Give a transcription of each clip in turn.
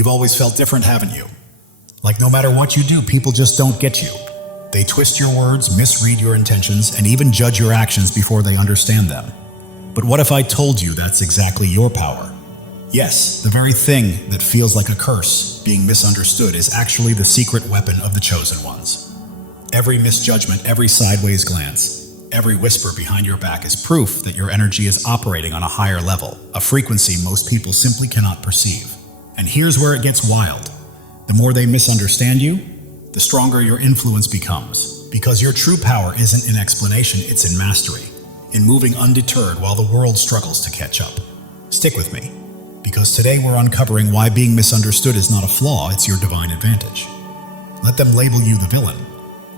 You've always felt different, haven't you? Like no matter what you do, people just don't get you. They twist your words, misread your intentions, and even judge your actions before they understand them. But what if I told you that's exactly your power? Yes, the very thing that feels like a curse, being misunderstood, is actually the secret weapon of the chosen ones. Every misjudgment, every sideways glance, every whisper behind your back is proof that your energy is operating on a higher level, a frequency most people simply cannot perceive. And here's where it gets wild. The more they misunderstand you, the stronger your influence becomes. Because your true power isn't in explanation, it's in mastery, in moving undeterred while the world struggles to catch up. Stick with me, because today we're uncovering why being misunderstood is not a flaw, it's your divine advantage. Let them label you the villain,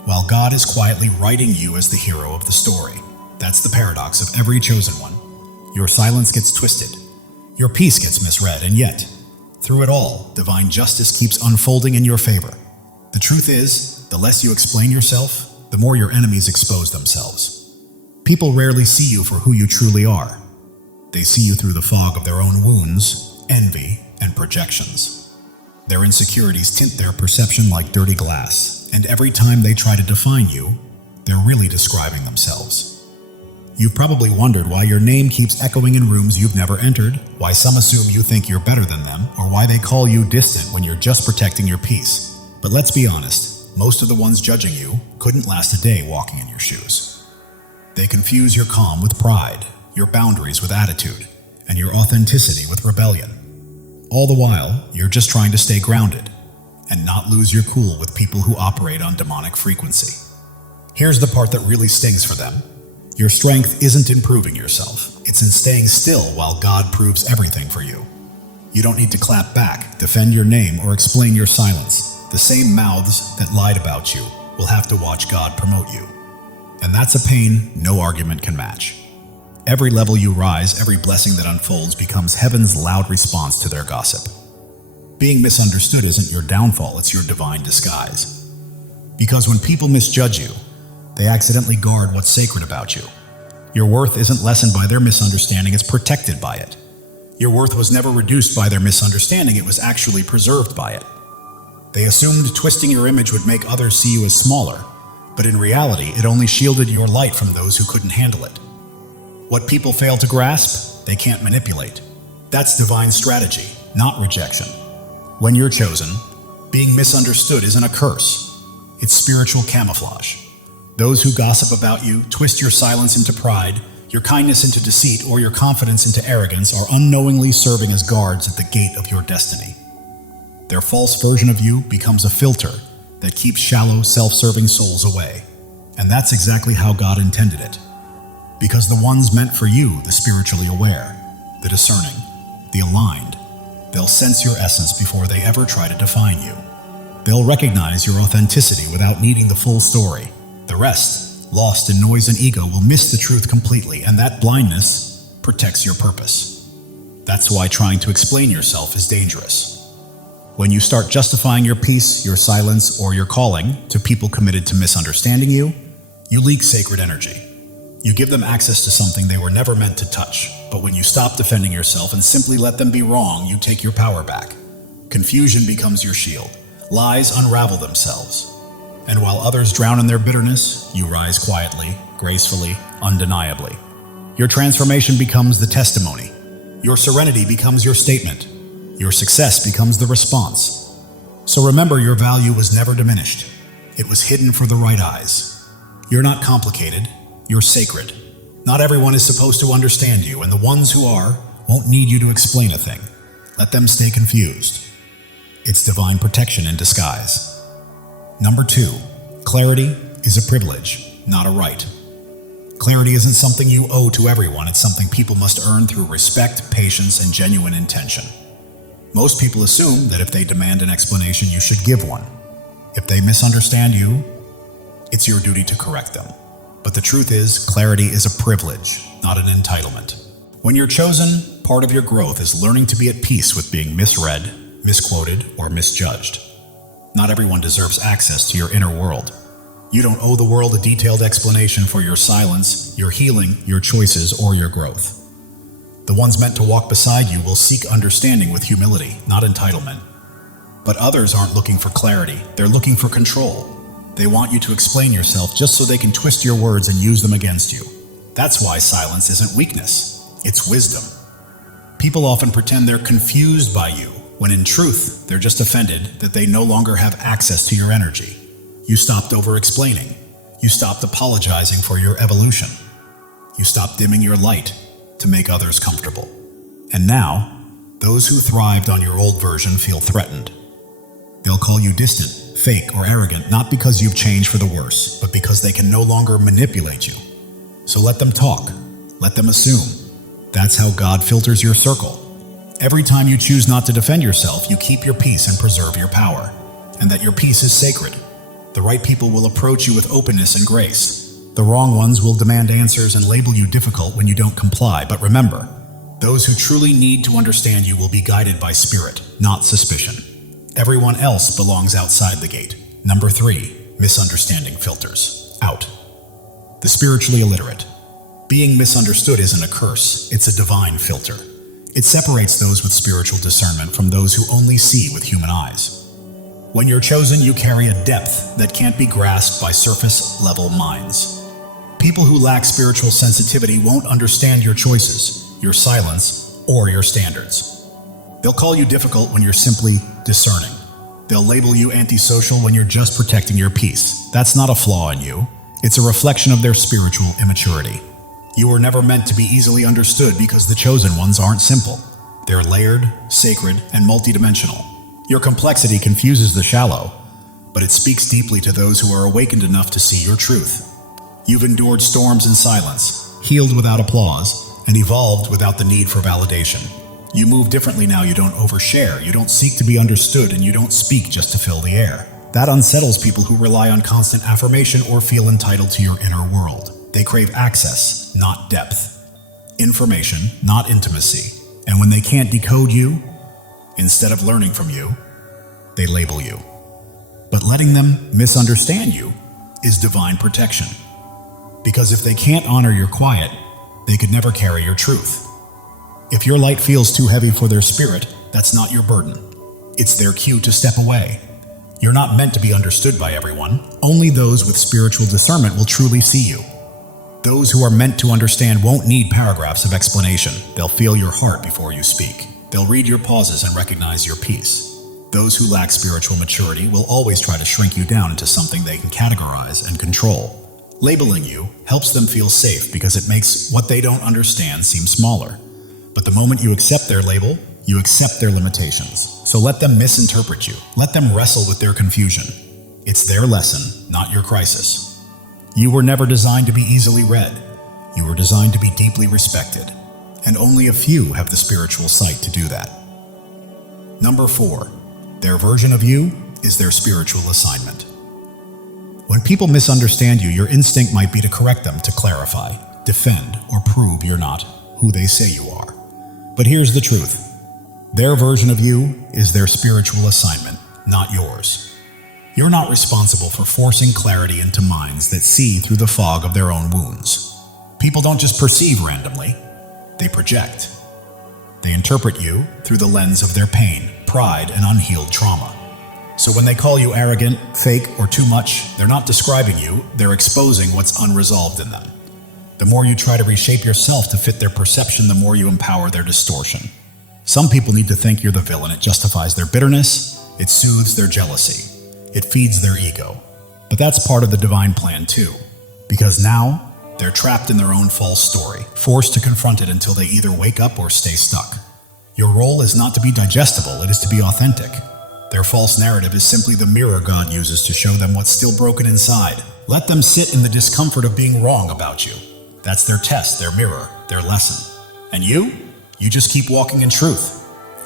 while God is quietly writing you as the hero of the story. That's the paradox of every chosen one. Your silence gets twisted, your peace gets misread, and yet, through it all, divine justice keeps unfolding in your favor. The truth is, the less you explain yourself, the more your enemies expose themselves. People rarely see you for who you truly are. They see you through the fog of their own wounds, envy, and projections. Their insecurities tint their perception like dirty glass, and every time they try to define you, they're really describing themselves. You've probably wondered why your name keeps echoing in rooms you've never entered, why some assume you think you're better than them, or why they call you distant when you're just protecting your peace. But let's be honest, most of the ones judging you couldn't last a day walking in your shoes. They confuse your calm with pride, your boundaries with attitude, and your authenticity with rebellion. All the while, you're just trying to stay grounded and not lose your cool with people who operate on demonic frequency. Here's the part that really stings for them. Your strength isn't in proving yourself. It's in staying still while God proves everything for you. You don't need to clap back, defend your name, or explain your silence. The same mouths that lied about you will have to watch God promote you. And that's a pain no argument can match. Every level you rise, every blessing that unfolds becomes heaven's loud response to their gossip. Being misunderstood isn't your downfall, it's your divine disguise. Because when people misjudge you, they accidentally guard what's sacred about you. Your worth isn't lessened by their misunderstanding, it's protected by it. Your worth was never reduced by their misunderstanding, it was actually preserved by it. They assumed twisting your image would make others see you as smaller, but in reality, it only shielded your light from those who couldn't handle it. What people fail to grasp, they can't manipulate. That's divine strategy, not rejection. When you're chosen, being misunderstood isn't a curse. It's spiritual camouflage. Those who gossip about you, twist your silence into pride, your kindness into deceit, or your confidence into arrogance are unknowingly serving as guards at the gate of your destiny. Their false version of you becomes a filter that keeps shallow, self-serving souls away. And that's exactly how God intended it. Because the ones meant for you, the spiritually aware, the discerning, the aligned, they'll sense your essence before they ever try to define you. They'll recognize your authenticity without needing the full story. The rest, lost in noise and ego, will miss the truth completely, and that blindness protects your purpose. That's why trying to explain yourself is dangerous. When you start justifying your peace, your silence, or your calling to people committed to misunderstanding you, you leak sacred energy. You give them access to something they were never meant to touch, but when you stop defending yourself and simply let them be wrong, you take your power back. Confusion becomes your shield. Lies unravel themselves. And while others drown in their bitterness, you rise quietly, gracefully, undeniably. Your transformation becomes the testimony. Your serenity becomes your statement. Your success becomes the response. So remember, your value was never diminished. It was hidden for the right eyes. You're not complicated. You're sacred. Not everyone is supposed to understand you, and the ones who are won't need you to explain a thing. Let them stay confused. It's divine protection in disguise. Number 2, clarity is a privilege, not a right. Clarity isn't something you owe to everyone, it's something people must earn through respect, patience, and genuine intention. Most people assume that if they demand an explanation, you should give one. If they misunderstand you, it's your duty to correct them. But the truth is, clarity is a privilege, not an entitlement. When you're chosen, part of your growth is learning to be at peace with being misread, misquoted, or misjudged. Not everyone deserves access to your inner world. You don't owe the world a detailed explanation for your silence, your healing, your choices, or your growth. The ones meant to walk beside you will seek understanding with humility, not entitlement. But others aren't looking for clarity, they're looking for control. They want you to explain yourself just so they can twist your words and use them against you. That's why silence isn't weakness, it's wisdom. People often pretend they're confused by you, when in truth, they're just offended that they no longer have access to your energy. You stopped over-explaining. You stopped apologizing for your evolution. You stopped dimming your light to make others comfortable. And now, those who thrived on your old version feel threatened. They'll call you distant, fake, or arrogant, not because you've changed for the worse, but because they can no longer manipulate you. So let them talk. Let them assume. That's how God filters your circle. Every time you choose not to defend yourself, you keep your peace and preserve your power. And that your peace is sacred. The right people will approach you with openness and grace. The wrong ones will demand answers and label you difficult when you don't comply. But remember, those who truly need to understand you will be guided by spirit, not suspicion. Everyone else belongs outside the gate. Number 3, misunderstanding filters. Out. The spiritually illiterate. Being misunderstood isn't a curse, it's a divine filter. It separates those with spiritual discernment from those who only see with human eyes. When you're chosen, you carry a depth that can't be grasped by surface-level minds. People who lack spiritual sensitivity won't understand your choices, your silence, or your standards. They'll call you difficult when you're simply discerning. They'll label you antisocial when you're just protecting your peace. That's not a flaw in you. It's a reflection of their spiritual immaturity. You were never meant to be easily understood because the chosen ones aren't simple. They're layered, sacred, and multidimensional. Your complexity confuses the shallow, but it speaks deeply to those who are awakened enough to see your truth. You've endured storms in silence, healed without applause, and evolved without the need for validation. You move differently now. You don't overshare, you don't seek to be understood, and you don't speak just to fill the air. That unsettles people who rely on constant affirmation or feel entitled to your inner world. They crave access, not depth. Information, not intimacy. And when they can't decode you, instead of learning from you, they label you. But letting them misunderstand you is divine protection. Because if they can't honor your quiet, they could never carry your truth. If your light feels too heavy for their spirit, that's not your burden. It's their cue to step away. You're not meant to be understood by everyone. Only those with spiritual discernment will truly see you. Those who are meant to understand won't need paragraphs of explanation. They'll feel your heart before you speak. They'll read your pauses and recognize your peace. Those who lack spiritual maturity will always try to shrink you down into something they can categorize and control. Labeling you helps them feel safe because it makes what they don't understand seem smaller. But the moment you accept their label, you accept their limitations. So let them misinterpret you. Let them wrestle with their confusion. It's their lesson, not your crisis. You were never designed to be easily read. You were designed to be deeply respected. And only a few have the spiritual sight to do that. Number 4, their version of you is their spiritual assignment. When people misunderstand you, your instinct might be to correct them, to clarify, defend, or prove you're not who they say you are. But here's the truth. Their version of you is their spiritual assignment, not yours. You're not responsible for forcing clarity into minds that see through the fog of their own wounds. People don't just perceive randomly, they project. They interpret you through the lens of their pain, pride, and unhealed trauma. So when they call you arrogant, fake, or too much, they're not describing you, they're exposing what's unresolved in them. The more you try to reshape yourself to fit their perception, the more you empower their distortion. Some people need to think you're the villain. It justifies their bitterness, it soothes their jealousy. It feeds their ego. But that's part of the divine plan too, because now they're trapped in their own false story, forced to confront it until they either wake up or stay stuck. Your role is not to be digestible, it is to be authentic. Their false narrative is simply the mirror God uses to show them what's still broken inside. Let them sit in the discomfort of being wrong about you. That's their test, their mirror, their lesson. And you just keep walking in truth.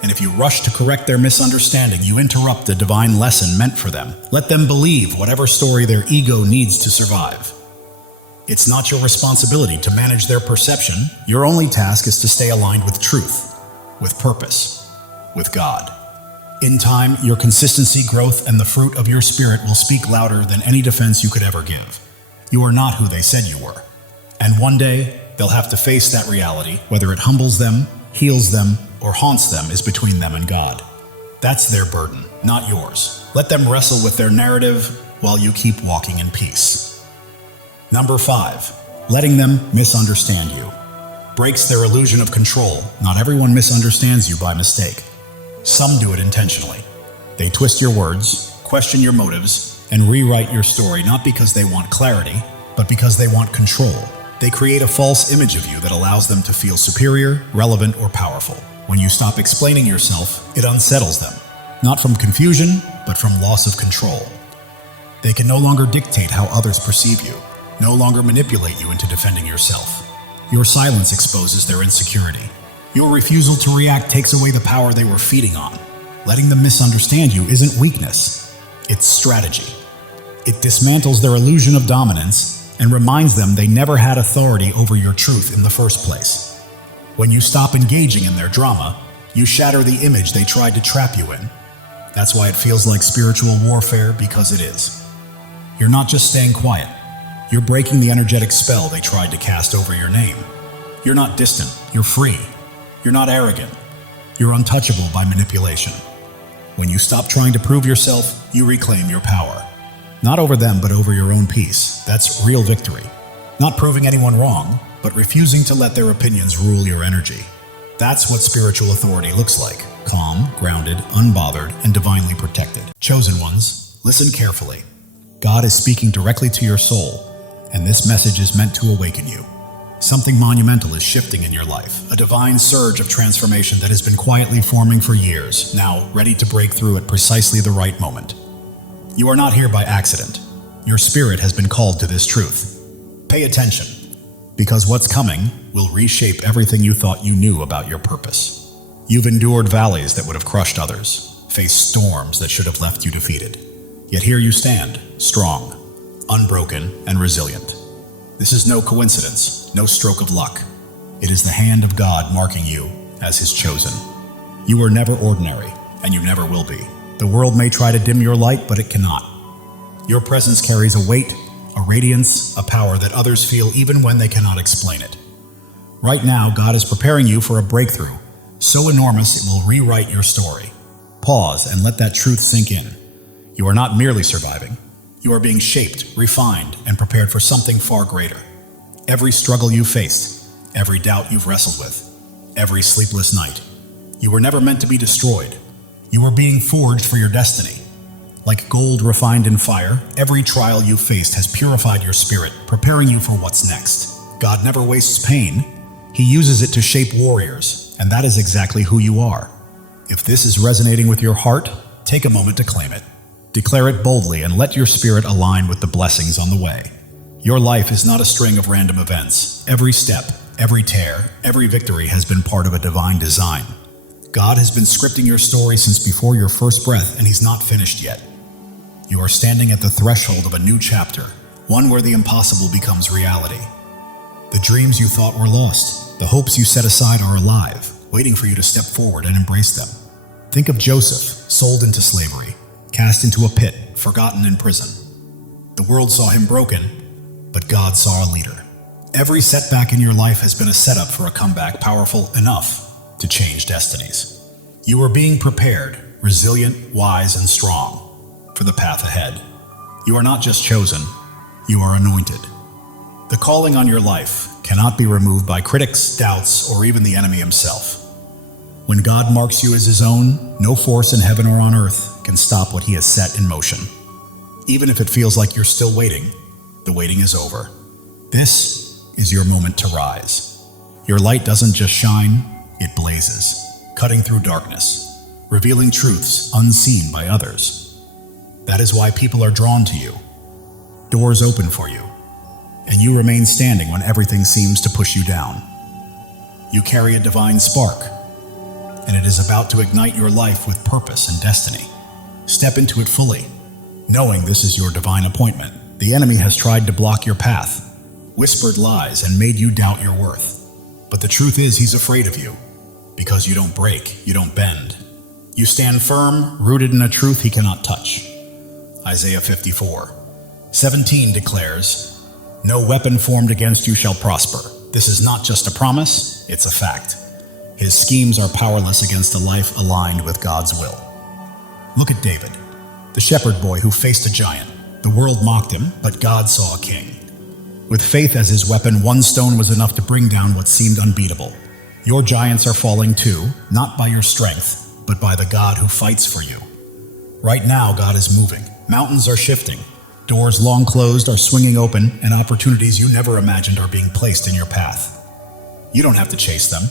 And if you rush to correct their misunderstanding, you interrupt the divine lesson meant for them. Let them believe whatever story their ego needs to survive. It's not your responsibility to manage their perception. Your only task is to stay aligned with truth, with purpose, with God. In time, your consistency, growth, and the fruit of your spirit will speak louder than any defense you could ever give. You are not who they said you were. And one day, they'll have to face that reality. Whether it humbles them, heals them, or haunts them is between them and God. That's their burden, not yours. Let them wrestle with their narrative while you keep walking in peace. Number 5. Letting them misunderstand you. Breaks their illusion of control. Not everyone misunderstands you by mistake. Some do it intentionally. They twist your words, question your motives, and rewrite your story not because they want clarity, but because they want control. They create a false image of you that allows them to feel superior, relevant, or powerful. When you stop explaining yourself, it unsettles them. Not from confusion, but from loss of control. They can no longer dictate how others perceive you, no longer manipulate you into defending yourself. Your silence exposes their insecurity. Your refusal to react takes away the power they were feeding on. Letting them misunderstand you isn't weakness, it's strategy. It dismantles their illusion of dominance and reminds them they never had authority over your truth in the first place. When you stop engaging in their drama, you shatter the image they tried to trap you in. That's why it feels like spiritual warfare, because it is. You're not just staying quiet. You're breaking the energetic spell they tried to cast over your name. You're not distant, you're free. You're not arrogant. You're untouchable by manipulation. When you stop trying to prove yourself, you reclaim your power. Not over them, but over your own peace. That's real victory. Not proving anyone wrong, but refusing to let their opinions rule your energy. That's what spiritual authority looks like. Calm, grounded, unbothered, and divinely protected. Chosen ones, listen carefully. God is speaking directly to your soul, and this message is meant to awaken you. Something monumental is shifting in your life, a divine surge of transformation that has been quietly forming for years, now ready to break through at precisely the right moment. You are not here by accident. Your spirit has been called to this truth. Pay attention, because what's coming will reshape everything you thought you knew about your purpose. You've endured valleys that would have crushed others, faced storms that should have left you defeated. Yet here you stand, strong, unbroken, and resilient. This is no coincidence, no stroke of luck. It is the hand of God marking you as His chosen. You are never ordinary, and you never will be. The world may try to dim your light, but it cannot. Your presence carries a weight, a radiance, a power that others feel even when they cannot explain it. Right now, God is preparing you for a breakthrough, so enormous it will rewrite your story. Pause and let that truth sink in. You are not merely surviving. You are being shaped, refined, and prepared for something far greater. Every struggle you faced, every doubt you've wrestled with, every sleepless night. You were never meant to be destroyed. You were being forged for your destiny. Like gold refined in fire, every trial you faced has purified your spirit, preparing you for what's next. God never wastes pain. He uses it to shape warriors, and that is exactly who you are. If this is resonating with your heart, take a moment to claim it. Declare it boldly and let your spirit align with the blessings on the way. Your life is not a string of random events. Every step, every tear, every victory has been part of a divine design. God has been scripting your story since before your first breath, and He's not finished yet. You are standing at the threshold of a new chapter, one where the impossible becomes reality. The dreams you thought were lost, the hopes you set aside are alive, waiting for you to step forward and embrace them. Think of Joseph, sold into slavery, cast into a pit, forgotten in prison. The world saw him broken, but God saw a leader. Every setback in your life has been a setup for a comeback powerful enough to change destinies. You are being prepared, resilient, wise, and strong for the path ahead. You are not just chosen, you are anointed. The calling on your life cannot be removed by critics, doubts, or even the enemy himself. When God marks you as His own, no force in heaven or on earth can stop what He has set in motion. Even if it feels like you're still waiting, the waiting is over. This is your moment to rise. Your light doesn't just shine, it blazes, cutting through darkness, revealing truths unseen by others. That is why people are drawn to you. Doors open for you, and you remain standing when everything seems to push you down. You carry a divine spark, and it is about to ignite your life with purpose and destiny. Step into it fully, knowing this is your divine appointment. The enemy has tried to block your path, whispered lies, and made you doubt your worth. But the truth is, he's afraid of you, because you don't break, you don't bend. You stand firm, rooted in a truth he cannot touch. Isaiah 54:17 declares, "No weapon formed against you shall prosper." This is not just a promise, it's a fact. His schemes are powerless against a life aligned with God's will. Look at David, the shepherd boy who faced a giant. The world mocked him, but God saw a king. With faith as his weapon, one stone was enough to bring down what seemed unbeatable. Your giants are falling too, not by your strength, but by the God who fights for you. Right now, God is moving. Mountains are shifting. Doors long closed are swinging open, and opportunities you never imagined are being placed in your path. You don't have to chase them.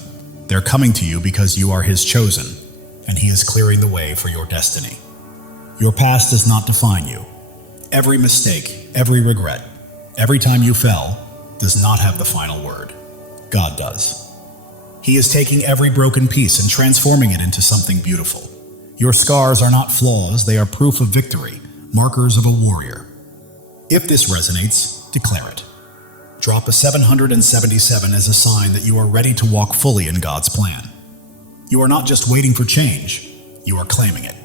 They're coming to you because you are His chosen, and He is clearing the way for your destiny. Your past does not define you. Every mistake, every regret, every time you fell, does not have the final word. God does. He is taking every broken piece and transforming it into something beautiful. Your scars are not flaws, they are proof of victory, markers of a warrior. If this resonates, declare it. Drop a 777 as a sign that you are ready to walk fully in God's plan. You are not just waiting for change, you are claiming it.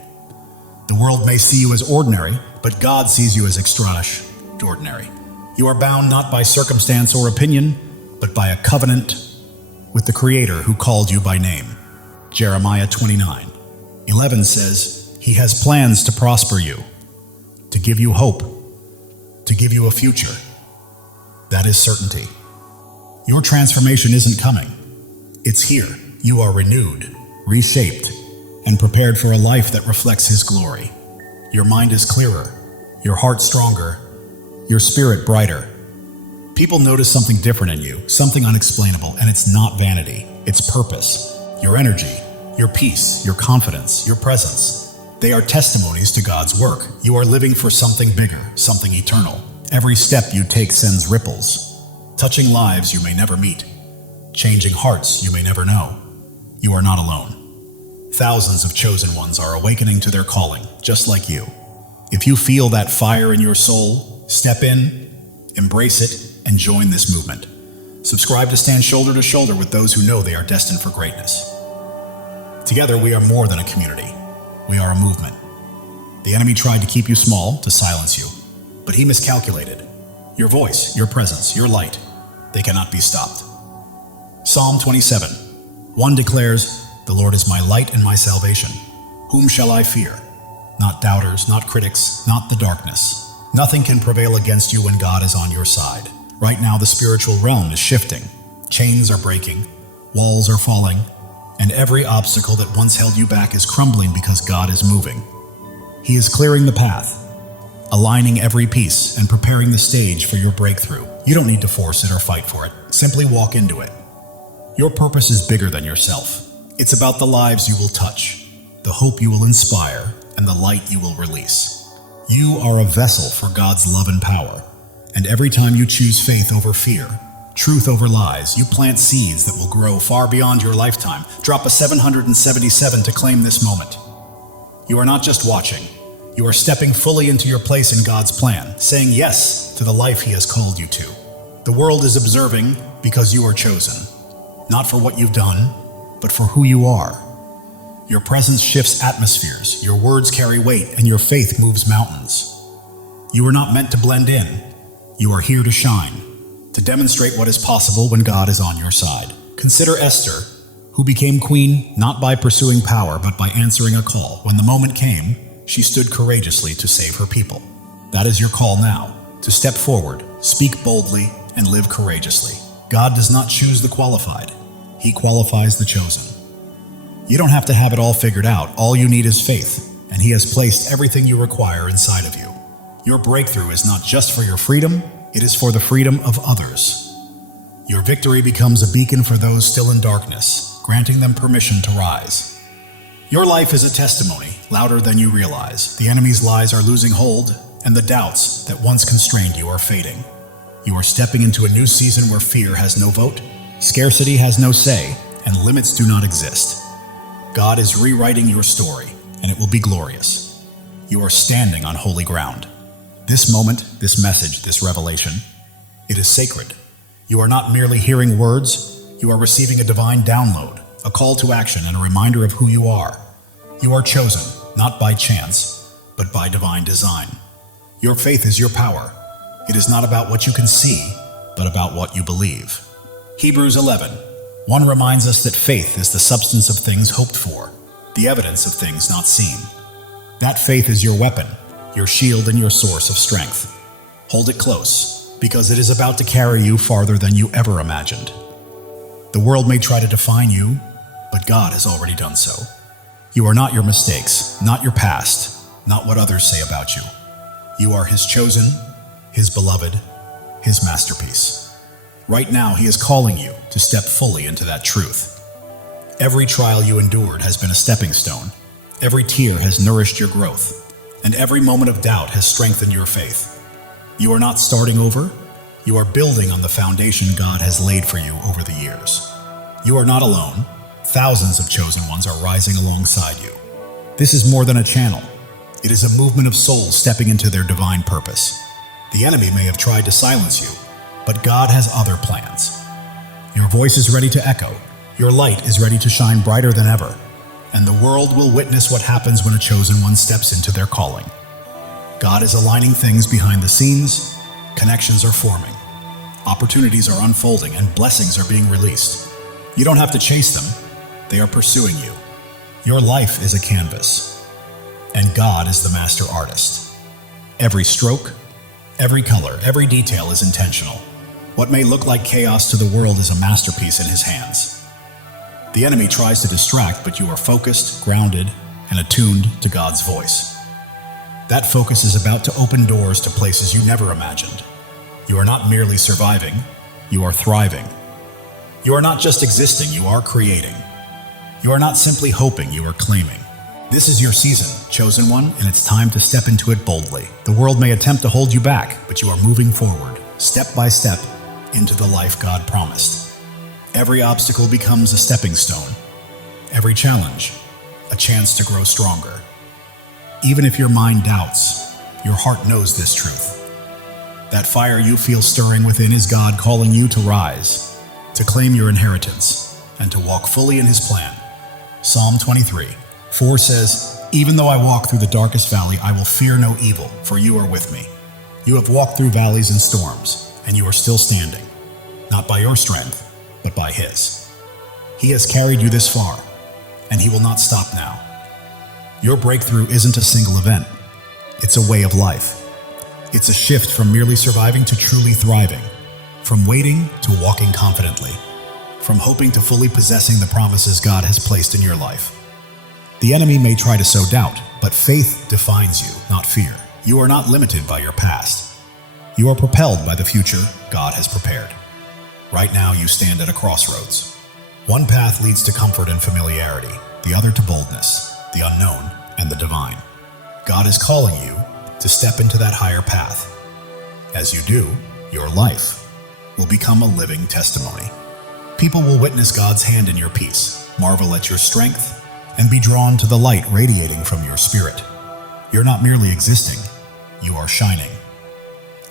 The world may see you as ordinary, but God sees you as extraordinary. You are bound not by circumstance or opinion, but by a covenant with the Creator who called you by name. Jeremiah 29:11 says, He has plans to prosper you, to give you hope, to give you a future. That is certainty. Your transformation isn't coming. It's here. You are renewed, reshaped, and prepared for a life that reflects His glory. Your mind is clearer, your heart stronger, your spirit brighter. People notice something different in you, something unexplainable, and it's not vanity, it's purpose. Your energy, your peace, your confidence, your presence. They are testimonies to God's work. You are living for something bigger, something eternal. Every step you take sends ripples, touching lives you may never meet, changing hearts you may never know. You are not alone. Thousands of chosen ones are awakening to their calling, just like you. If you feel that fire in your soul, step in, embrace it, and join this movement. Subscribe to stand shoulder to shoulder with those who know they are destined for greatness. Together, we are more than a community. We are a movement. The enemy tried to keep you small, to silence you, but he miscalculated. Your voice, your presence, your light, they cannot be stopped. Psalm 27:1 declares, The Lord is my light and my salvation. Whom shall I fear? Not doubters, not critics, not the darkness. Nothing can prevail against you when God is on your side. Right now, the spiritual realm is shifting. Chains are breaking, walls are falling, and every obstacle that once held you back is crumbling because God is moving. He is clearing the path, aligning every piece and preparing the stage for your breakthrough. You don't need to force it or fight for it. Simply walk into it. Your purpose is bigger than yourself. It's about the lives you will touch, the hope you will inspire, and the light you will release. You are a vessel for God's love and power, and every time you choose faith over fear, truth over lies, you plant seeds that will grow far beyond your lifetime. Drop a 777 to claim this moment. You are not just watching. You are stepping fully into your place in God's plan, saying yes to the life He has called you to. The world is observing because you are chosen, not for what you've done, but for who you are. Your presence shifts atmospheres, your words carry weight, and your faith moves mountains. You are not meant to blend in. You are here to shine, to demonstrate what is possible when God is on your side. Consider Esther, who became queen not by pursuing power, but by answering a call. When the moment came, she stood courageously to save her people. That is your call now, to step forward, speak boldly, and live courageously. God does not choose the qualified. He qualifies the chosen. You don't have to have it all figured out. All you need is faith, and He has placed everything you require inside of you. Your breakthrough is not just for your freedom, it is for the freedom of others. Your victory becomes a beacon for those still in darkness, granting them permission to rise. Your life is a testimony, louder than you realize. The enemy's lies are losing hold, and the doubts that once constrained you are fading. You are stepping into a new season where fear has no vote, scarcity has no say, and limits do not exist. God is rewriting your story, and it will be glorious. You are standing on holy ground. This moment, this message, this revelation, it is sacred. You are not merely hearing words, you are receiving a divine download, a call to action, and a reminder of who you are. You are chosen, not by chance, but by divine design. Your faith is your power. It is not about what you can see, but about what you believe. Hebrews 11:1 reminds us that faith is the substance of things hoped for, the evidence of things not seen. That faith is your weapon, your shield and your source of strength. Hold it close, because it is about to carry you farther than you ever imagined. The world may try to define you, but God has already done so. You are not your mistakes, not your past, not what others say about you. You are His chosen, His beloved, His masterpiece. Right now, He is calling you to step fully into that truth. Every trial you endured has been a stepping stone. Every tear has nourished your growth, and every moment of doubt has strengthened your faith. You are not starting over. You are building on the foundation God has laid for you over the years. You are not alone. Thousands of chosen ones are rising alongside you. This is more than a channel. It is a movement of souls stepping into their divine purpose. The enemy may have tried to silence you, but God has other plans. Your voice is ready to echo. Your light is ready to shine brighter than ever. And the world will witness what happens when a chosen one steps into their calling. God is aligning things behind the scenes. Connections are forming. Opportunities are unfolding and blessings are being released. You don't have to chase them. They are pursuing you. Your life is a canvas, and God is the master artist. Every stroke, every color, every detail is intentional. What may look like chaos to the world is a masterpiece in His hands. The enemy tries to distract, but you are focused, grounded, and attuned to God's voice. That focus is about to open doors to places you never imagined. You are not merely surviving, you are thriving. You are not just existing, you are creating. You are not simply hoping, you are claiming. This is your season, chosen one, and it's time to step into it boldly. The world may attempt to hold you back, but you are moving forward, step by step, into the life God promised. Every obstacle becomes a stepping stone. Every challenge, a chance to grow stronger. Even if your mind doubts, your heart knows this truth. That fire you feel stirring within is God calling you to rise, to claim your inheritance, and to walk fully in His plan. Psalm 23:4 says, "Even though I walk through the darkest valley, I will fear no evil, for you are with me. You have walked through valleys and storms, and you are still standing, not by your strength, but by His. He has carried you this far, and He will not stop now." Your breakthrough isn't a single event. It's a way of life. It's a shift from merely surviving to truly thriving, from waiting to walking confidently, from hoping to fully possessing the promises God has placed in your life. The enemy may try to sow doubt, but faith defines you, not fear. You are not limited by your past. You are propelled by the future God has prepared. Right now, you stand at a crossroads. One path leads to comfort and familiarity, the other to boldness, the unknown, and the divine. God is calling you to step into that higher path. As you do, your life will become a living testimony. People will witness God's hand in your peace, marvel at your strength, and be drawn to the light radiating from your spirit. You're not merely existing, you are shining.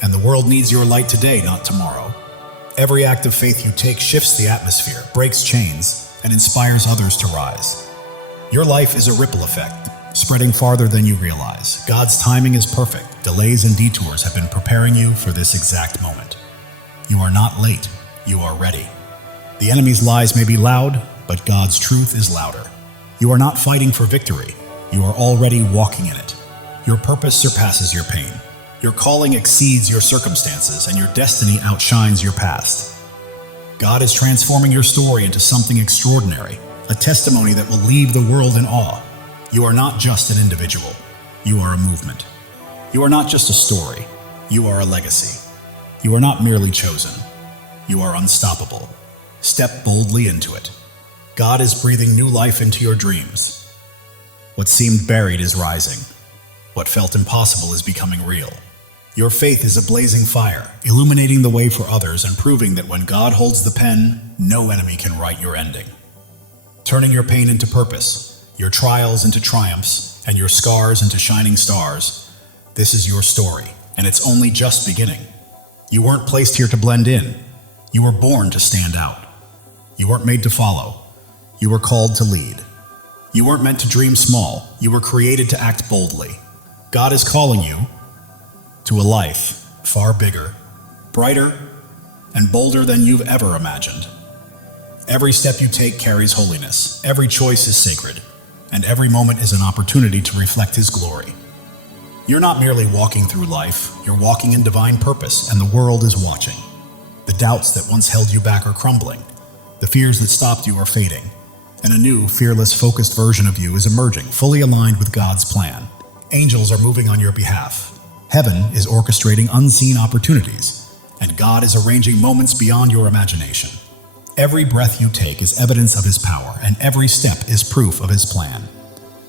And the world needs your light today, not tomorrow. Every act of faith you take shifts the atmosphere, breaks chains, and inspires others to rise. Your life is a ripple effect, spreading farther than you realize. God's timing is perfect. Delays and detours have been preparing you for this exact moment. You are not late, you are ready. The enemy's lies may be loud, but God's truth is louder. You are not fighting for victory, you are already walking in it. Your purpose surpasses your pain. Your calling exceeds your circumstances, and your destiny outshines your past. God is transforming your story into something extraordinary, a testimony that will leave the world in awe. You are not just an individual, you are a movement. You are not just a story, you are a legacy. You are not merely chosen, you are unstoppable. Step boldly into it. God is breathing new life into your dreams. What seemed buried is rising. What felt impossible is becoming real. Your faith is a blazing fire, illuminating the way for others and proving that when God holds the pen, no enemy can write your ending. Turning your pain into purpose, your trials into triumphs, and your scars into shining stars, this is your story, and it's only just beginning. You weren't placed here to blend in. You were born to stand out. You weren't made to follow. You were called to lead. You weren't meant to dream small. You were created to act boldly. God is calling you to a life far bigger, brighter, and bolder than you've ever imagined. Every step you take carries holiness. Every choice is sacred. and every moment is an opportunity to reflect His glory. You're not merely walking through life, you're walking in divine purpose, and the world is watching. The doubts that once held you back are crumbling. The fears that stopped you are fading. And a new, fearless, focused version of you is emerging, fully aligned with God's plan. Angels are moving on your behalf. Heaven is orchestrating unseen opportunities, and God is arranging moments beyond your imagination. Every breath you take is evidence of His power, and every step is proof of His plan.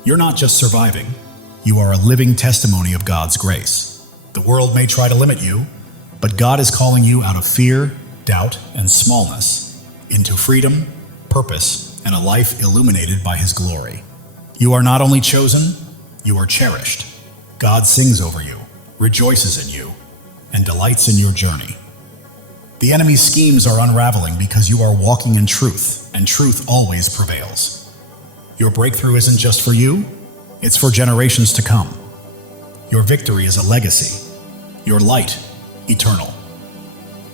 You're not just surviving, you are a living testimony of God's grace. The world may try to limit you, but God is calling you out of fear, doubt, and smallness into freedom, purpose, and a life illuminated by His glory. You are not only chosen, you are cherished. God sings over you, rejoices in you, and delights in your journey. The enemy's schemes are unraveling because you are walking in truth, and truth always prevails. Your breakthrough isn't just for you, it's for generations to come. Your victory is a legacy, your light eternal.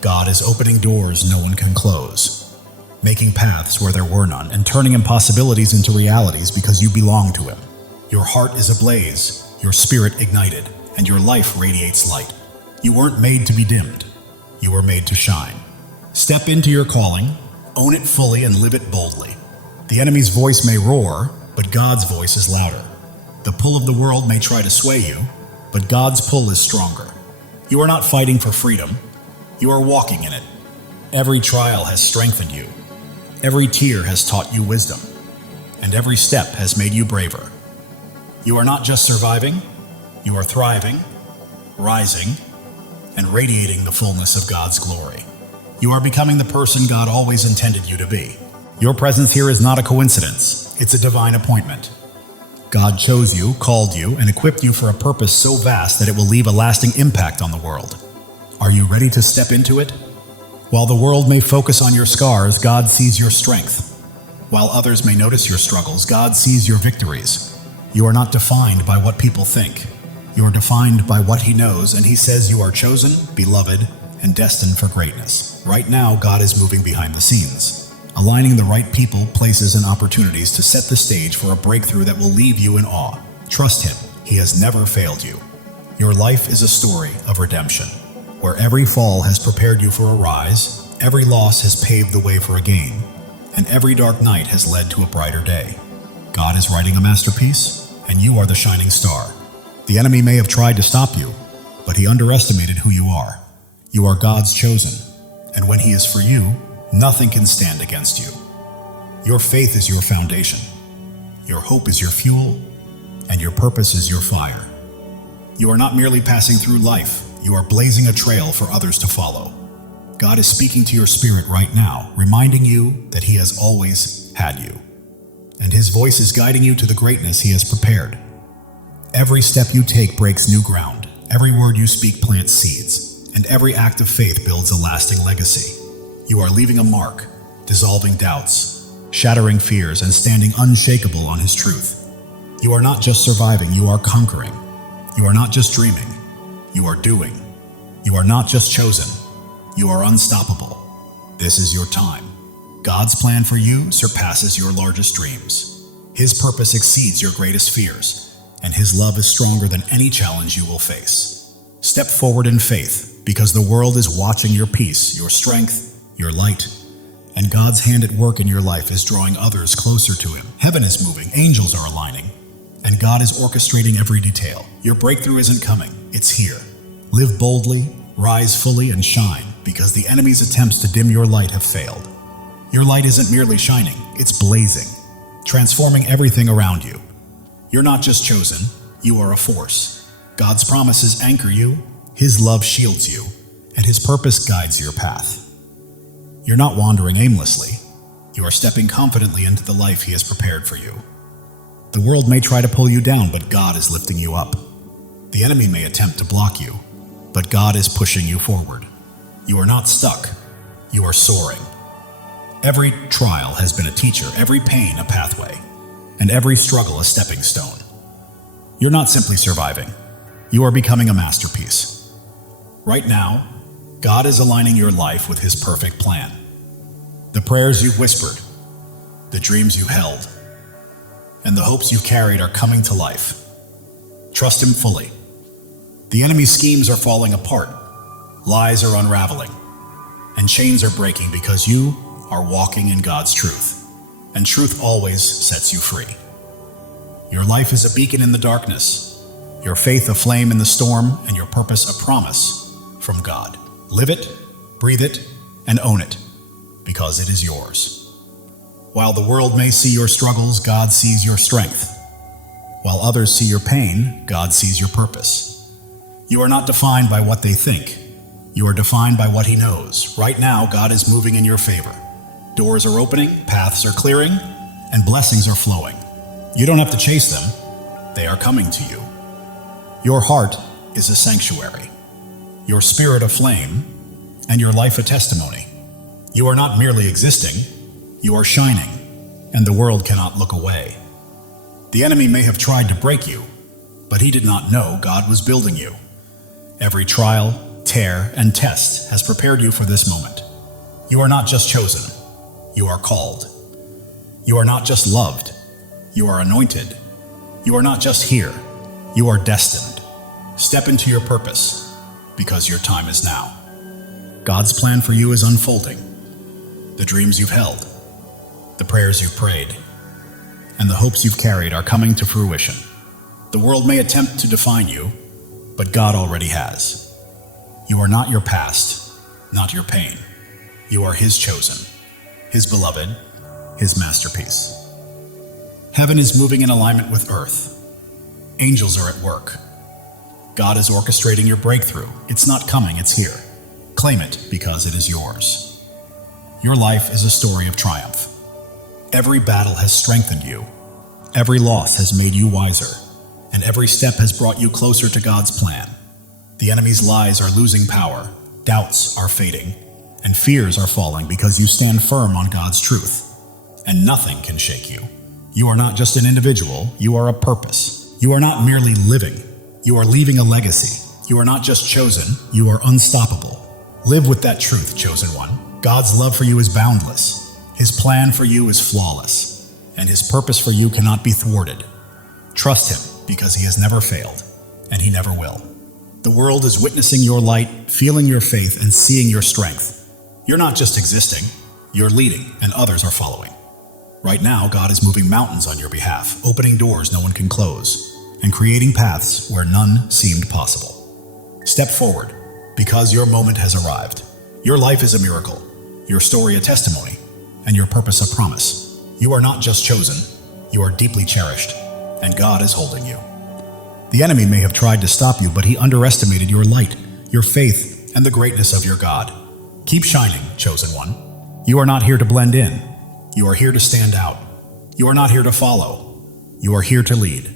God is opening doors no one can close, making paths where there were none, and turning impossibilities into realities because you belong to Him. Your heart is ablaze, your spirit ignited, and your life radiates light. You weren't made to be dimmed. You were made to shine. Step into your calling, own it fully, and live it boldly. The enemy's voice may roar, but God's voice is louder. The pull of the world may try to sway you, but God's pull is stronger. You are not fighting for freedom. You are walking in it. Every trial has strengthened you. Every tear has taught you wisdom. And every step has made you braver. You are not just surviving, you are thriving, rising, and radiating the fullness of God's glory. You are becoming the person God always intended you to be. Your presence here is not a coincidence, it's a divine appointment. God chose you, called you, and equipped you for a purpose so vast that it will leave a lasting impact on the world. Are you ready to step into it? While the world may focus on your scars, God sees your strength. While others may notice your struggles, God sees your victories. You are not defined by what people think. You are defined by what He knows, and He says you are chosen, beloved, and destined for greatness. Right now, God is moving behind the scenes, aligning the right people, places, and opportunities to set the stage for a breakthrough that will leave you in awe. Trust Him. He has never failed you. Your life is a story of redemption, where every fall has prepared you for a rise, every loss has paved the way for a gain, and every dark night has led to a brighter day. God is writing a masterpiece, and you are the shining star. The enemy may have tried to stop you, but he underestimated who you are. You are God's chosen, and when He is for you, nothing can stand against you. Your faith is your foundation, your hope is your fuel, and your purpose is your fire. You are not merely passing through life, you are blazing a trail for others to follow. God is speaking to your spirit right now, reminding you that He has always had you, and His voice is guiding you to the greatness He has prepared. Every step you take breaks new ground, every word you speak plants seeds, and every act of faith builds a lasting legacy. You are leaving a mark, dissolving doubts, shattering fears, and standing unshakable on His truth. You are not just surviving, you are conquering. You are not just dreaming, you are doing. You are not just chosen, you are unstoppable. This is your time. God's plan for you surpasses your largest dreams. His purpose exceeds your greatest fears, and His love is stronger than any challenge you will face. Step forward in faith, because the world is watching your peace, your strength, your light, and God's hand at work in your life is drawing others closer to Him. Heaven is moving, angels are aligning, and God is orchestrating every detail. Your breakthrough isn't coming, it's here. Live boldly, rise fully, and shine, because the enemy's attempts to dim your light have failed. Your light isn't merely shining, it's blazing, transforming everything around you. You're not just chosen, you are a force. God's promises anchor you, His love shields you, and His purpose guides your path. You're not wandering aimlessly. You are stepping confidently into the life He has prepared for you. The world may try to pull you down, but God is lifting you up. The enemy may attempt to block you, but God is pushing you forward. You are not stuck. You are soaring. Every trial has been a teacher, every pain a pathway, and every struggle a stepping stone. You're not simply surviving. You are becoming a masterpiece. Right now, God is aligning your life with His perfect plan. The prayers you've whispered, the dreams you held, and the hopes you've carried are coming to life. Trust him fully. The enemy's schemes are falling apart, lies are unraveling, and chains are breaking because you are walking in God's truth, and truth always sets you free. Your life is a beacon in the darkness, your faith a flame in the storm, and your purpose a promise from God. Live it, breathe it, and own it, because it is yours. While the world may see your struggles, God sees your strength. While others see your pain, God sees your purpose. You are not defined by what they think. You are defined by what He knows. Right now, God is moving in your favor. Doors are opening, paths are clearing, and blessings are flowing. You don't have to chase them. They are coming to you. Your heart is a sanctuary, your spirit a flame, and your life a testimony. You are not merely existing, you are shining, and the world cannot look away. The enemy may have tried to break you, but he did not know God was building you. Every trial, tear, and test has prepared you for this moment. You are not just chosen, you are called. You are not just loved, you are anointed. You are not just here, you are destined. Step into your purpose, because your time is now. God's plan for you is unfolding. The dreams you've held, the prayers you've prayed, and the hopes you've carried are coming to fruition. The world may attempt to define you, but God already has. You are not your past, not your pain. You are His chosen, His beloved, His masterpiece. Heaven is moving in alignment with earth. Angels are at work. God is orchestrating your breakthrough. It's not coming, it's here. Claim it because it is yours. Your life is a story of triumph. Every battle has strengthened you. Every loss has made you wiser. And every step has brought you closer to God's plan. The enemy's lies are losing power. Doubts are fading. And fears are falling because you stand firm on God's truth. And nothing can shake you. You are not just an individual, you are a purpose. You are not merely living, you are leaving a legacy. You are not just chosen, you are unstoppable. Live with that truth, chosen one. God's love for you is boundless. His plan for you is flawless. And His purpose for you cannot be thwarted. Trust Him because He has never failed, and He never will. The world is witnessing your light, feeling your faith, and seeing your strength. You're not just existing, you're leading, and others are following. Right now, God is moving mountains on your behalf, opening doors no one can close, and creating paths where none seemed possible. Step forward, because your moment has arrived. Your life is a miracle, your story a testimony, and your purpose a promise. You are not just chosen, you are deeply cherished, and God is holding you. The enemy may have tried to stop you, but he underestimated your light, your faith, and the greatness of your God. Keep shining, chosen one. You are not here to blend in. You are here to stand out. You are not here to follow. You are here to lead.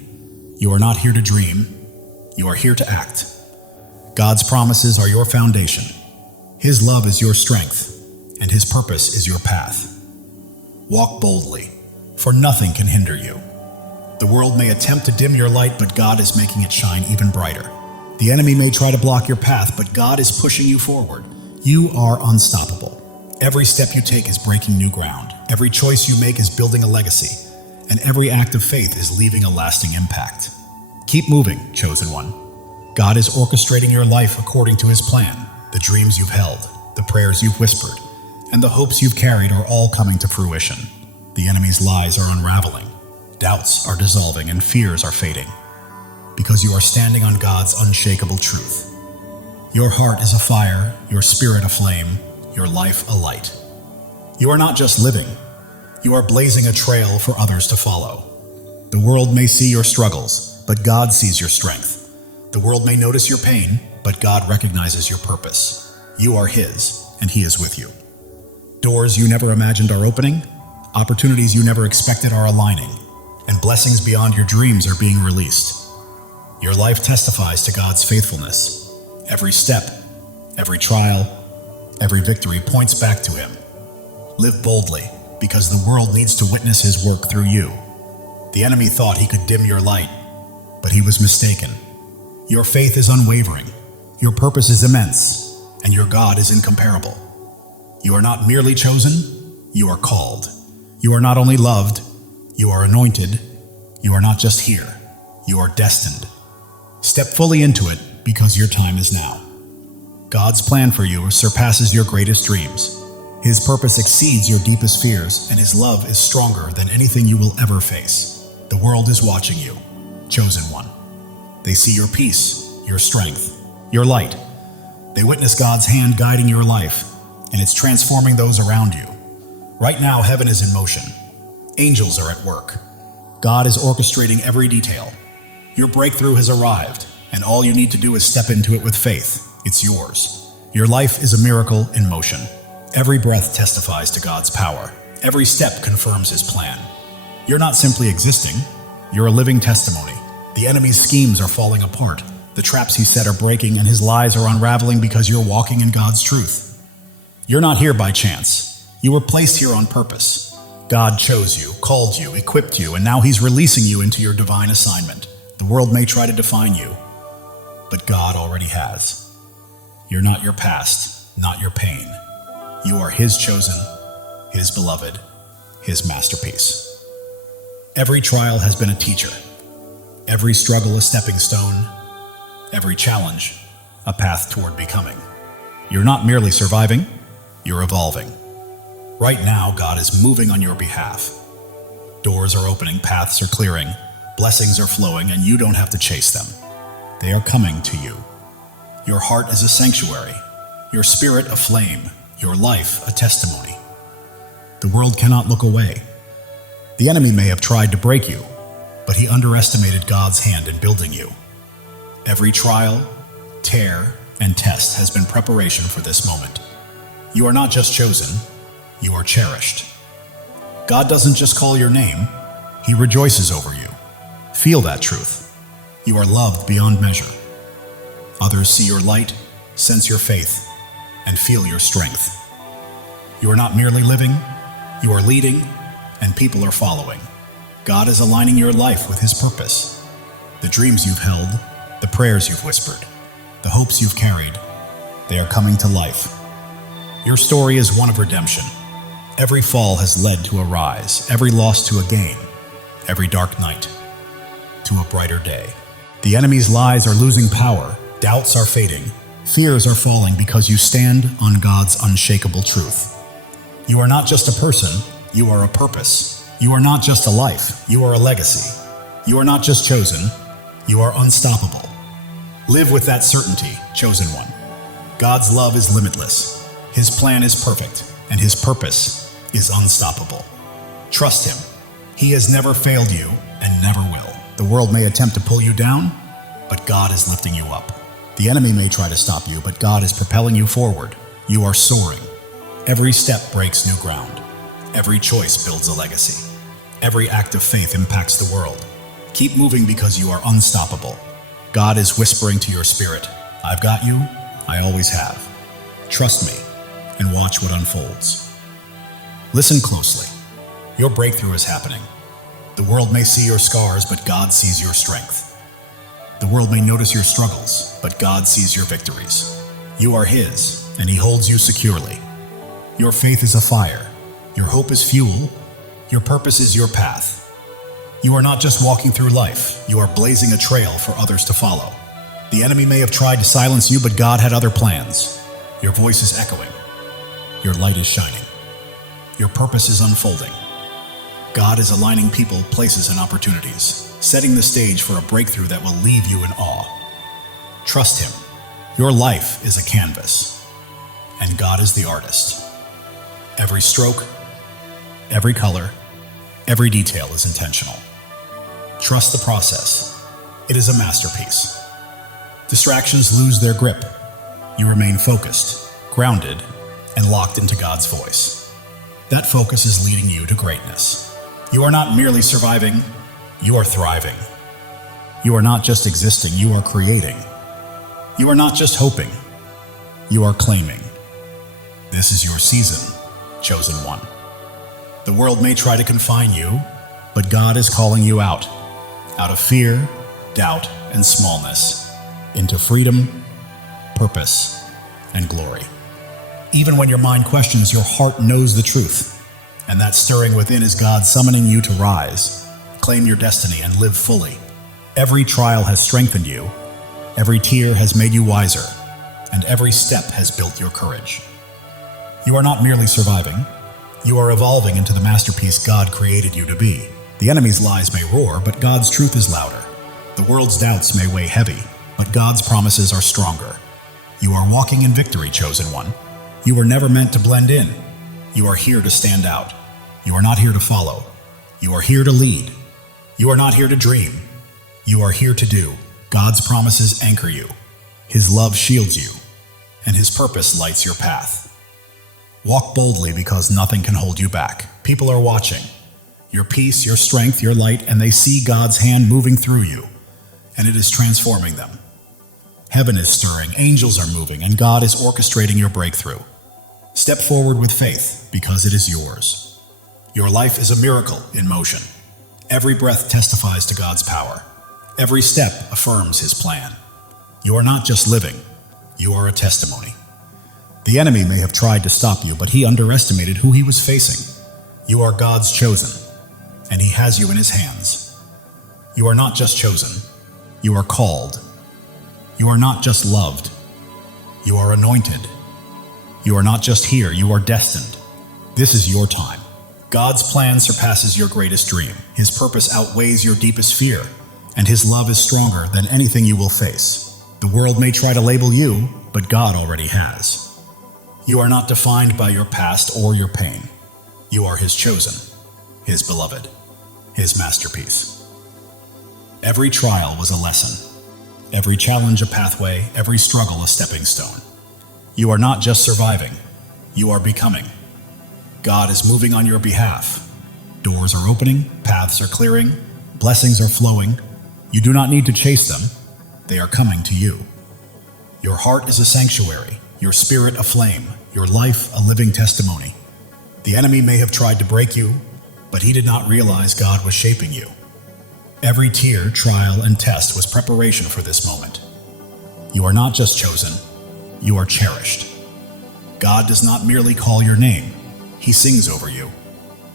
You are not here to dream. You are here to act. God's promises are your foundation. His love is your strength, and His purpose is your path. Walk boldly, for nothing can hinder you. The world may attempt to dim your light, but God is making it shine even brighter. The enemy may try to block your path, but God is pushing you forward. You are unstoppable. Every step you take is breaking new ground. Every choice you make is building a legacy, and every act of faith is leaving a lasting impact. Keep moving, chosen one. God is orchestrating your life according to His plan. The dreams you've held, the prayers you've whispered, and the hopes you've carried are all coming to fruition. The enemy's lies are unraveling, doubts are dissolving, and fears are fading, because you are standing on God's unshakable truth. Your heart is a fire, your spirit a flame, your life a light. You are not just living, you are blazing a trail for others to follow. The world may see your struggles, but God sees your strength. The world may notice your pain, but God recognizes your purpose. You are His, and He is with you. Doors you never imagined are opening, opportunities you never expected are aligning, and blessings beyond your dreams are being released. Your life testifies to God's faithfulness. Every step, every trial, every victory points back to Him. Live boldly, because the world needs to witness His work through you. The enemy thought he could dim your light, but he was mistaken. Your faith is unwavering, your purpose is immense, and your God is incomparable. You are not merely chosen, you are called. You are not only loved, you are anointed, You are not just here, you are destined. Step fully into it because your time is now. God's plan for you surpasses your greatest dreams. His purpose exceeds your deepest fears, and His love is stronger than anything you will ever face. The world is watching you, chosen one. They see your peace, your strength, your light. They witness God's hand guiding your life, and it's transforming those around you. Right now, heaven is in motion. Angels are at work. God is orchestrating every detail. Your breakthrough has arrived, and all you need to do is step into it with faith. It's yours. Your life is a miracle in motion. Every breath testifies to God's power. Every step confirms His plan. You're not simply existing, you're a living testimony. The enemy's schemes are falling apart. The traps he set are breaking, and his lies are unraveling because you're walking in God's truth. You're not here by chance. You were placed here on purpose. God chose you, called you, equipped you, and now He's releasing you into your divine assignment. The world may try to define you, but God already has. You're not your past, not your pain. You are His chosen, His beloved, His masterpiece. Every trial has been a teacher. Every struggle a stepping stone. Every challenge a path toward becoming. You're not merely surviving, you're evolving. Right now, God is moving on your behalf. Doors are opening, paths are clearing, blessings are flowing, and you don't have to chase them. They are coming to you. Your heart is a sanctuary, your spirit a flame, your life a testimony. The world cannot look away. The enemy may have tried to break you, but he underestimated God's hand in building you. Every trial, tear, and test has been preparation for this moment. You are not just chosen, you are cherished. God doesn't just call your name, He rejoices over you. Feel that truth. You are loved beyond measure. Others see your light, sense your faith, and feel your strength. You are not merely living, you are leading, and people are following. God is aligning your life with His purpose. The dreams you've held, the prayers you've whispered, the hopes you've carried, they are coming to life. Your story is one of redemption. Every fall has led to a rise, every loss to a gain, every dark night to a brighter day. The enemy's lies are losing power, doubts are fading, fears are falling because you stand on God's unshakable truth. You are not just a person, you are a purpose. You are not just a life, you are a legacy. You are not just chosen, you are unstoppable. Live with that certainty, chosen one. God's love is limitless. His plan is perfect, and His purpose is unstoppable. Trust Him. He has never failed you and never will. The world may attempt to pull you down, but God is lifting you up. The enemy may try to stop you, but God is propelling you forward. You are soaring. Every step breaks new ground. Every choice builds a legacy. Every act of faith impacts the world. Keep moving because you are unstoppable. God is whispering to your spirit, I've got you, I always have. Trust me, and watch what unfolds. Listen closely. Your breakthrough is happening. The world may see your scars, but God sees your strength. The world may notice your struggles, but God sees your victories. You are His, and He holds you securely. Your faith is a fire. Your hope is fuel. Your purpose is your path. You are not just walking through life, you are blazing a trail for others to follow. The enemy may have tried to silence you, but God had other plans. Your voice is echoing. Your light is shining. Your purpose is unfolding. God is aligning people, places, and opportunities, setting the stage for a breakthrough that will leave you in awe. Trust Him. Your life is a canvas, and God is the artist. Every stroke, every color, every detail is intentional. Trust the process. It is a masterpiece. Distractions lose their grip. You remain focused, grounded, and locked into God's voice. That focus is leading you to greatness. You are not merely surviving, you are thriving. You are not just existing, you are creating. You are not just hoping, you are claiming. This is your season, chosen one. The world may try to confine you, but God is calling you out of fear, doubt, and smallness, into freedom, purpose, and glory. Even when your mind questions, your heart knows the truth, and that stirring within is God summoning you to rise, Claim your destiny and live fully. Every trial has strengthened you, every tear has made you wiser, and every step has built your courage. You are not merely surviving, you are evolving into the masterpiece God created you to be. The enemy's lies may roar, but God's truth is louder. The world's doubts may weigh heavy, but God's promises are stronger. You are walking in victory, chosen one. You were never meant to blend in. You are here to stand out. You are not here to follow. You are here to lead. You are not here to dream. You are here to do. God's promises anchor you. His love shields you, and His purpose lights your path. Walk boldly because nothing can hold you back. People are watching. Your peace, your strength, your light, and they see God's hand moving through you, and it is transforming them. Heaven is stirring, angels are moving, and God is orchestrating your breakthrough. Step forward with faith, because it is yours. Your life is a miracle in motion. Every breath testifies to God's power. Every step affirms His plan. You are not just living, you are a testimony. The enemy may have tried to stop you, but he underestimated who he was facing. You are God's chosen, and He has you in His hands. You are not just chosen, you are called. You are not just loved, you are anointed. You are not just here, you are destined. This is your time. God's plan surpasses your greatest dream. His purpose outweighs your deepest fear, and His love is stronger than anything you will face. The world may try to label you, but God already has. You are not defined by your past or your pain. You are His chosen, His beloved, His masterpiece. Every trial was a lesson. Every challenge a pathway, every struggle a stepping stone. You are not just surviving, you are becoming. God is moving on your behalf. Doors are opening, paths are clearing, blessings are flowing. You do not need to chase them, they are coming to you. Your heart is a sanctuary, your spirit a flame, your life a living testimony. The enemy may have tried to break you, but he did not realize God was shaping you. Every tear, trial, and test was preparation for this moment. You are not just chosen, you are cherished. God does not merely call your name, He sings over you.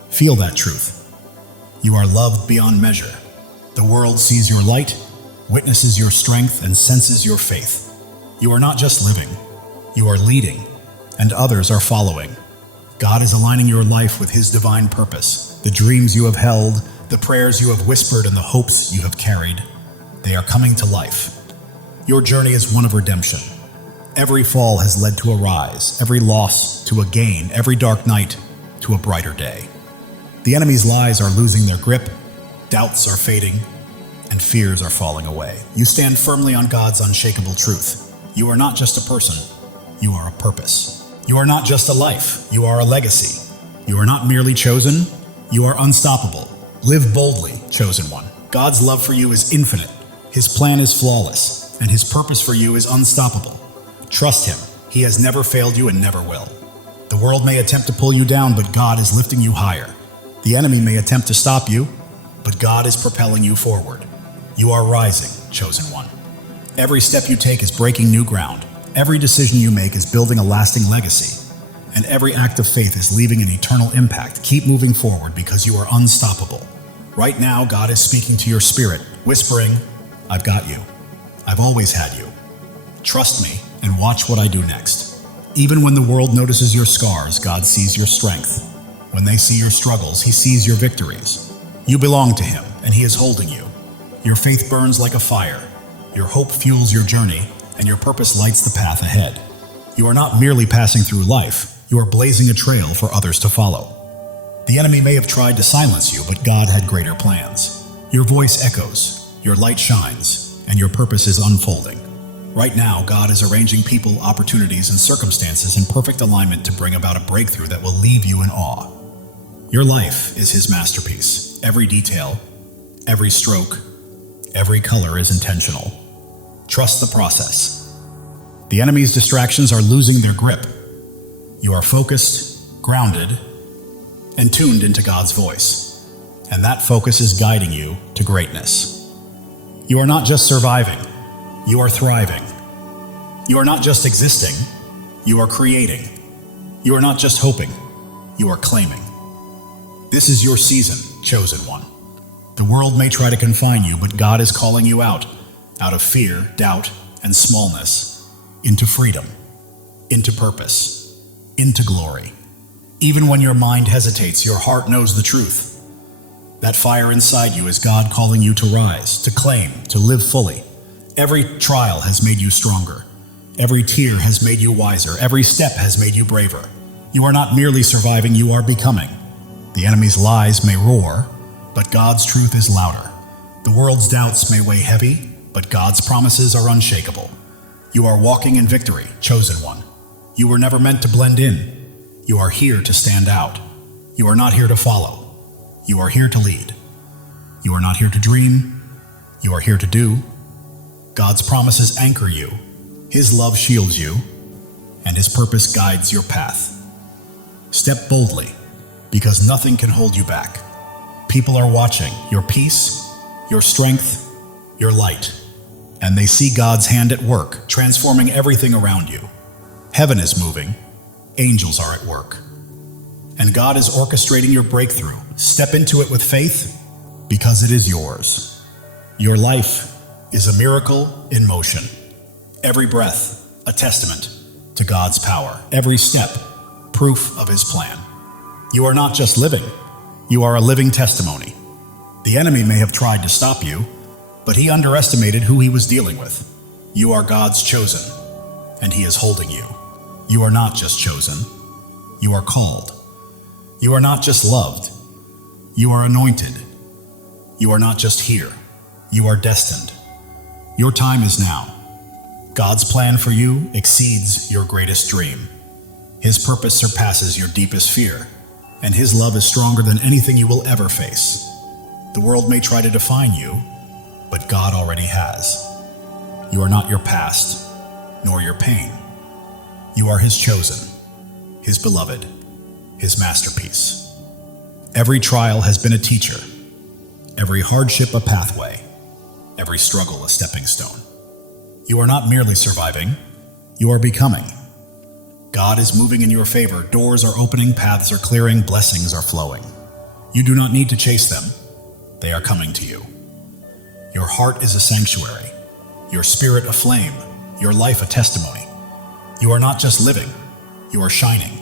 Feel that truth. You are loved beyond measure. The world sees your light, witnesses your strength, and senses your faith. You are not just living, you are leading, and others are following. God is aligning your life with His divine purpose. The dreams you have held, the prayers you have whispered, and the hopes you have carried, they are coming to life. Your journey is one of redemption. Every fall has led to a rise, every loss to a gain, every dark night to a brighter day. The enemy's lies are losing their grip, doubts are fading, and fears are falling away. You stand firmly on God's unshakable truth. You are not just a person, you are a purpose. You are not just a life, you are a legacy. You are not merely chosen, you are unstoppable. Live boldly, chosen one. God's love for you is infinite. His plan is flawless, and His purpose for you is unstoppable. Trust Him. He has never failed you and never will. The world may attempt to pull you down, but God is lifting you higher. The enemy may attempt to stop you, but God is propelling you forward. You are rising, chosen one. Every step you take is breaking new ground. Every decision you make is building a lasting legacy. And every act of faith is leaving an eternal impact. Keep moving forward because you are unstoppable. Right now, God is speaking to your spirit, whispering, I've got you. I've always had you. Trust me and watch what I do next. Even when the world notices your scars, God sees your strength. When they see your struggles, He sees your victories. You belong to Him, and He is holding you. Your faith burns like a fire. Your hope fuels your journey, and your purpose lights the path ahead. You are not merely passing through life, you are blazing a trail for others to follow. The enemy may have tried to silence you, but God had greater plans. Your voice echoes, your light shines, and your purpose is unfolding. Right now, God is arranging people, opportunities, and circumstances in perfect alignment to bring about a breakthrough that will leave you in awe. Your life is His masterpiece. Every detail, every stroke, every color is intentional. Trust the process. The enemy's distractions are losing their grip. You are focused, grounded, and tuned into God's voice. And that focus is guiding you to greatness. You are not just surviving, you are thriving. You are not just existing, you are creating. You are not just hoping, you are claiming. This is your season, chosen one. The world may try to confine you, but God is calling you out of fear, doubt, and smallness, into freedom, into purpose, into glory. Even when your mind hesitates, your heart knows the truth. That fire inside you is God calling you to rise, to claim, to live fully. Every trial has made you stronger. Every tear has made you wiser. Every step has made you braver. You are not merely surviving, you are becoming. The enemy's lies may roar, but God's truth is louder. The world's doubts may weigh heavy, but God's promises are unshakable. You are walking in victory, chosen one. You were never meant to blend in. You are here to stand out. You are not here to follow. You are here to lead. You are not here to dream. You are here to do. God's promises anchor you. His love shields you, and His purpose guides your path. Step boldly, because nothing can hold you back. People are watching your peace, your strength, your light, and they see God's hand at work, transforming everything around you. Heaven is moving, angels are at work, and God is orchestrating your breakthrough. Step into it with faith, because it is yours. Your life is a miracle in motion. Every breath, a testament to God's power. Every step, proof of His plan. You are not just living, you are a living testimony. The enemy may have tried to stop you, but he underestimated who he was dealing with. You are God's chosen, and He is holding you. You are not just chosen, you are called. You are not just loved, you are anointed. You are not just here, you are destined. Your time is now. God's plan for you exceeds your greatest dream. His purpose surpasses your deepest fear, and His love is stronger than anything you will ever face. The world may try to define you, but God already has. You are not your past, nor your pain. You are His chosen, His beloved, His masterpiece. Every trial has been a teacher, every hardship a pathway, every struggle a stepping stone. You are not merely surviving, you are becoming. God is moving in your favor. Doors are opening, paths are clearing, blessings are flowing. You do not need to chase them. They are coming to you. Your heart is a sanctuary, your spirit a flame, your life a testimony. You are not just living, you are shining.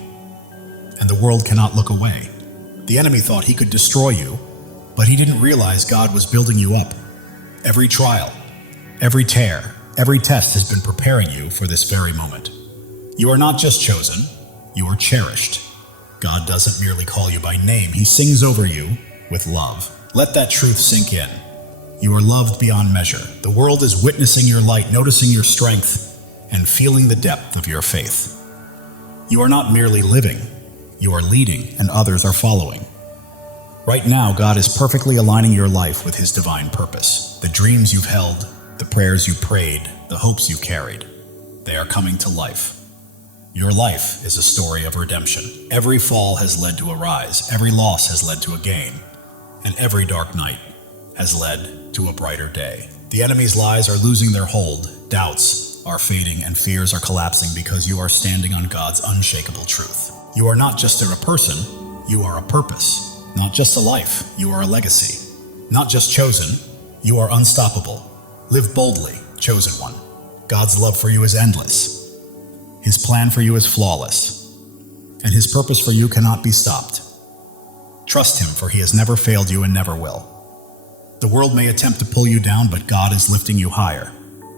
And the world cannot look away. The enemy thought he could destroy you, but he didn't realize God was building you up. Every trial, every tear, every test has been preparing you for this very moment. You are not just chosen, you are cherished. God doesn't merely call you by name, He sings over you with love. Let that truth sink in. You are loved beyond measure. The world is witnessing your light, noticing your strength, and feeling the depth of your faith. You are not merely living, you are leading, and others are following. Right now, God is perfectly aligning your life with His divine purpose. The dreams you've held, the prayers you prayed, the hopes you carried, they are coming to life. Your life is a story of redemption. Every fall has led to a rise, every loss has led to a gain, and every dark night has led to a brighter day. The enemy's lies are losing their hold, doubts are fading, and fears are collapsing because you are standing on God's unshakable truth. You are not just a person, you are a purpose. Not just a life, you are a legacy. Not just chosen, you are unstoppable. Live boldly, chosen one. God's love for you is endless. His plan for you is flawless, and His purpose for you cannot be stopped. Trust Him, for He has never failed you and never will. The world may attempt to pull you down, but God is lifting you higher.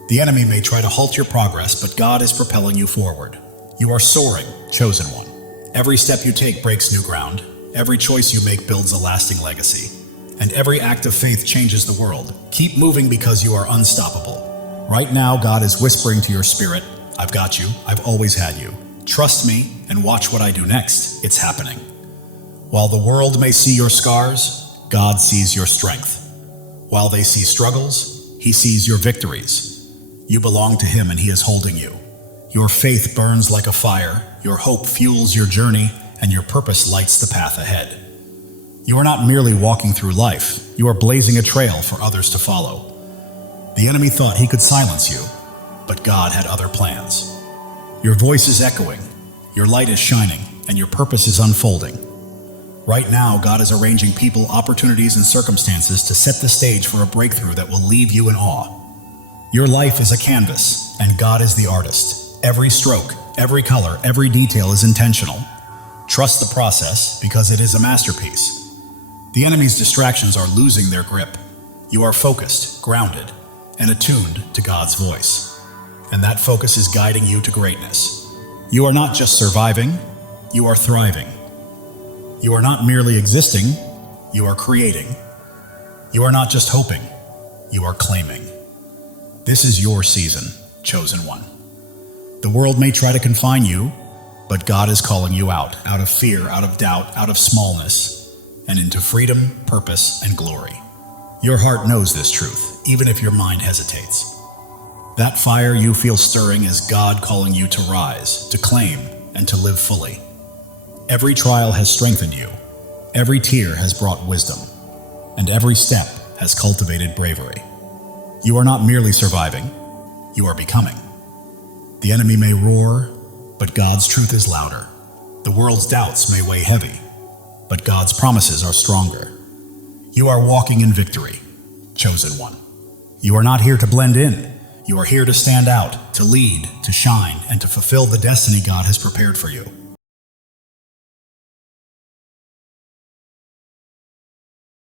The enemy may try to halt your progress, but God is propelling you forward. You are soaring, chosen one. Every step you take breaks new ground. Every choice you make builds a lasting legacy. And every act of faith changes the world. Keep moving because you are unstoppable. Right now, God is whispering to your spirit, I've got you. I've always had you. Trust me and watch what I do next. It's happening. While the world may see your scars, God sees your strength. While they see struggles, He sees your victories. You belong to Him and He is holding you. Your faith burns like a fire, your hope fuels your journey, and your purpose lights the path ahead. You are not merely walking through life, you are blazing a trail for others to follow. The enemy thought he could silence you, but God had other plans. Your voice is echoing, your light is shining, and your purpose is unfolding. Right now, God is arranging people, opportunities, and circumstances to set the stage for a breakthrough that will leave you in awe. Your life is a canvas, and God is the artist. Every stroke, every color, every detail is intentional. Trust the process, because it is a masterpiece. The enemy's distractions are losing their grip. You are focused, grounded, and attuned to God's voice. And that focus is guiding you to greatness. You are not just surviving, you are thriving. You are not merely existing, you are creating. You are not just hoping, you are claiming. This is your season, chosen one. The world may try to confine you, but God is calling you out of fear, out of doubt, out of smallness, and into freedom, purpose, and glory. Your heart knows this truth, even if your mind hesitates. That fire you feel stirring is God calling you to rise, to claim, and to live fully. Every trial has strengthened you, every tear has brought wisdom, and every step has cultivated bravery. You are not merely surviving, you are becoming. The enemy may roar, but God's truth is louder. The world's doubts may weigh heavy, but God's promises are stronger. You are walking in victory, chosen one. You are not here to blend in. You are here to stand out, to lead, to shine, and to fulfill the destiny God has prepared for you.